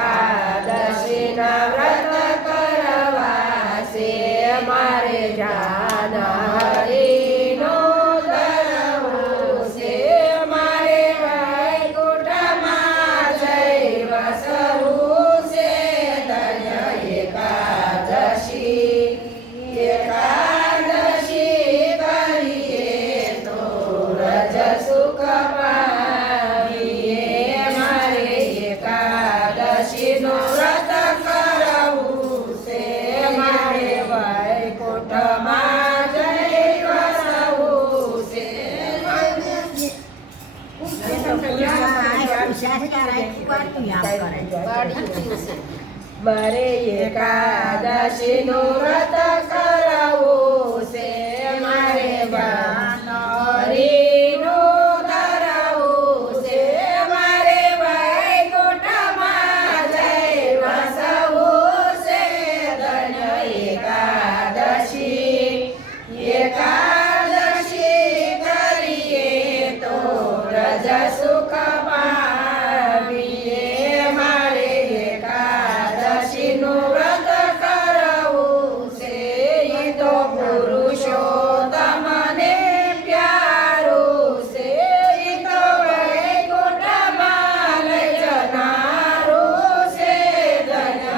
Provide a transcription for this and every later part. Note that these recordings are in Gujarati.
એકાદશીના વ્રત કરવા છે મારે જાનહરીનો ધરવું છે મારે વૈકુંઠમાં જઈ વસવું છે ધન્ય એકાદશી કરીએ તો રજ સુખ પામીએ મારે એકાદશીનું વ્રત કરવું છે મારે વૈકુંઠમાં જઈ વસવું છે મારે એકાદશીનું વ્રત કરવું છે મારે જાનહરીનું ધરવું છે મારે વૈકુંઠમાં જઈ વસવું છે ધન્ય એકાદશી કરીએ તો રજ સુખ પામીએ મારે એકાદશીનું વ્રત કરવું છે ઈ તો પુરુષોત્તમને પ્યારું છે ઈ તો વૈકુંઠમાં લઈ જનારું છે ધન્ય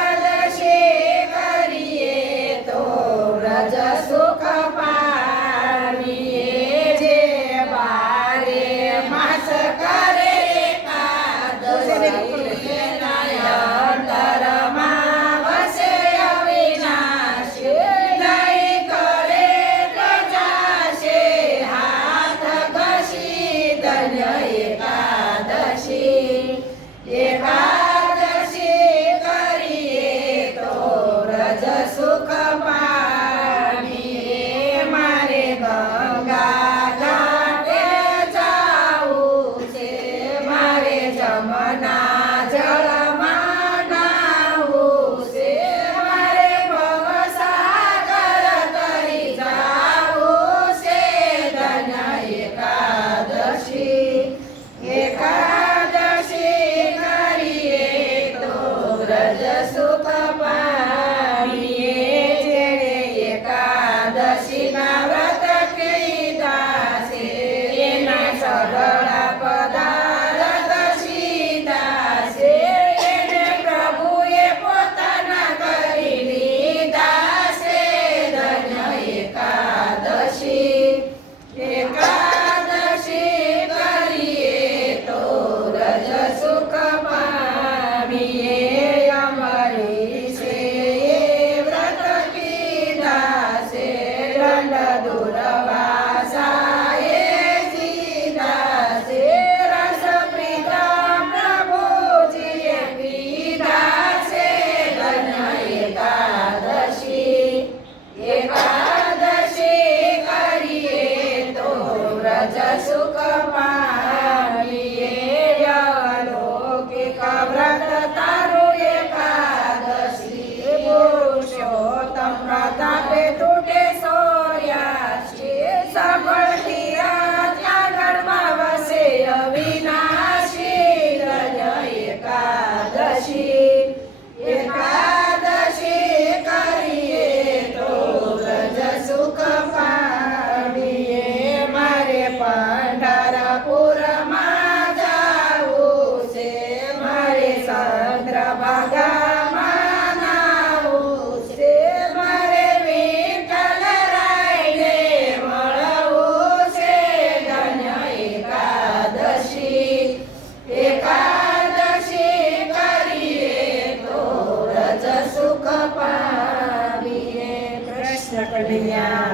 એકાદશી કરીએ તો રજ સુખ પામીએ જે બારે માસ કરે એકાદશી અંતરમાં વસે અવિનાશી નહીં કરે તો જાશે હાથ ઘસી ધન્ય એકાદશી કરીએ તો રજ સુખ પામીએ મારે ગંગા ઘાટે જાવું છે મારે જમના જળમાં નાહવું છે મારે ભવસાગર તરી જાવું છે ધન્ય એકાદશી કરીએ તો રજ સુખ પામીએ જેણે એકાદશીના વ્રત કીધા છે એના સગળા પદાર્થ સીધા છે એને પ્રભુએ પોતાના કરી લીધા છે ધન્ય એકાદશી કરીએ તો રજ સુખ પામીએ અમરીશે એ વ્રત કીધા છે દંડ દુર્વાસાએ સીધા છે રસ પ્રીતમ પ્રભુજીએ પીધા છે ધન્ય એકાદશી કરીએ તો વ્રજ સુખ પામીએ અલૌકિક વ્રત તારું એકાદશી પુરુષોત્તમ પ્રતાપે તૂટે સોર્યાશી સબળતી આગળમાં વસે અવિનાશી ધન્ય એકાદશી કરીએ તો રજ સુખ પામીએ મારે પંઢરપુરમાં જાવું છે મારે ચંદ્રભાગામાં નાહવું છે મારે વિઠ્ઠલરાયને મળવું છે ધન્ય એકાદશી કરીએ તો રજ સુખ પામીએ કૃષ્ણ કનૈયા